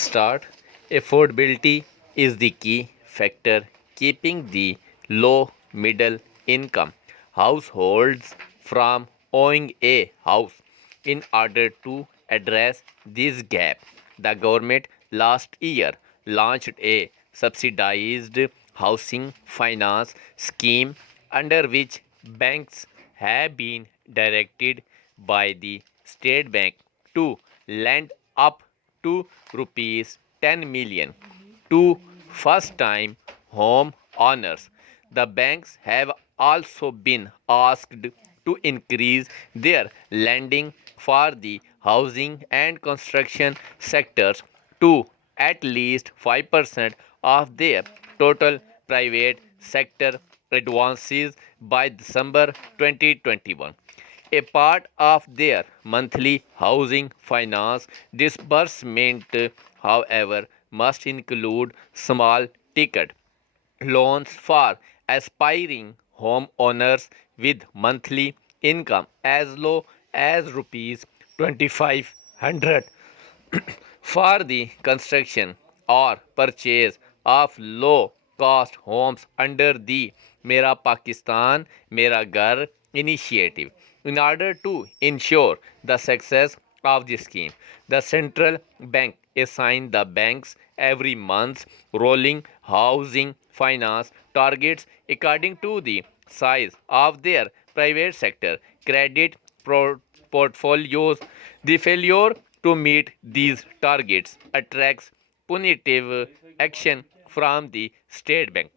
start. Affordability is the key factor keeping the low middle income households from owning a house. In order to address this gap, the government last year launched a subsidized housing finance scheme under which banks have been directed by the State Bank to lend up to rupees 10 million to first time home owners. The banks have also been asked to increase their lending for the housing and construction sectors to at least 5% of their total private sector advances by December 2021. A part of their monthly housing finance disbursement, however, must include small ticket loans for aspiring homeowners with monthly income as low as rupees 2500 for the construction or purchase of low cost homes under the Mera Pakistan Mera Ghar initiative. In order to ensure the success of the scheme, the central bank assigned the banks every month rolling housing finance targets according to the size of their private sector credit portfolios. The failure to meet these targets attracts punitive action from the State Bank.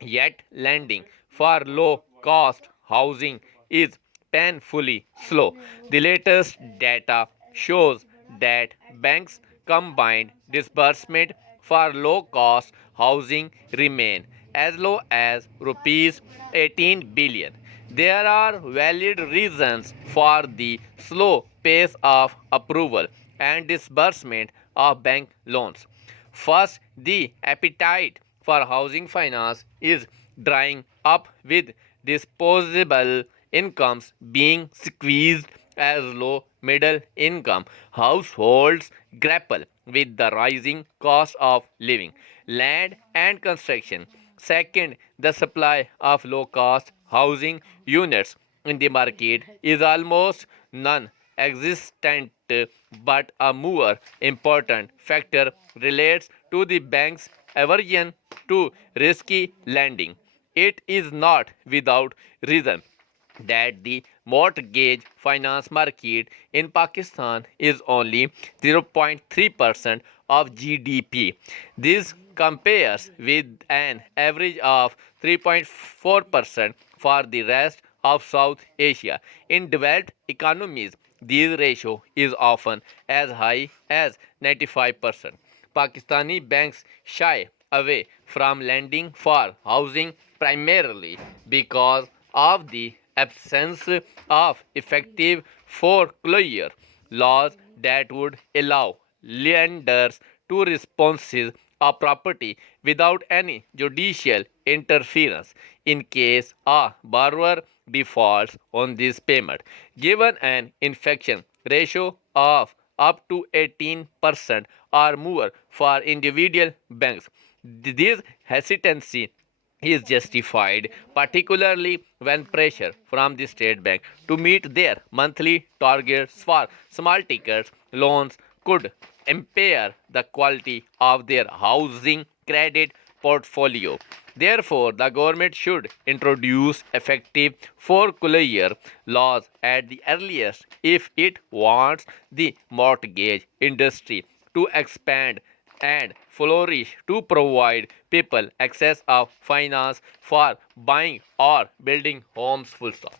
Yet, lending for low cost housing is painfully slow. The latest data shows that banks' combined disbursement for low cost housing remain as low as rupees 18 billion. There are valid reasons for the slow pace of approval and disbursement of bank loans. First, the appetite for housing finance is drying up with disposable incomes being squeezed as low middle income households grapple with the rising cost of living, land, and construction. Second, the supply of low cost housing units in the market is almost non existent, but a more important factor relates to the bank's aversion to risky lending. It is not without reason that the mortgage finance market in Pakistan is only 0.3% of GDP. This compares with an average of 3.4% for the rest of South Asia. In developed economies, this ratio is often as high as 95%. Pakistani banks shy away from lending for housing primarily because of the absence of effective foreclosure laws that would allow lenders to dispose of property without any judicial interference in case a borrower defaults on this payment. Given an infection ratio of up to 18% or more for individual banks, this hesitancy is justified, particularly when pressure from the State Bank to meet their monthly targets for small ticket loans could impair the quality of their housing credit portfolio. Therefore, the government should introduce effective foreclosure laws at the earliest if it wants the mortgage industry to expand and flourish, to provide people access of finance for buying or building homes. Full stop.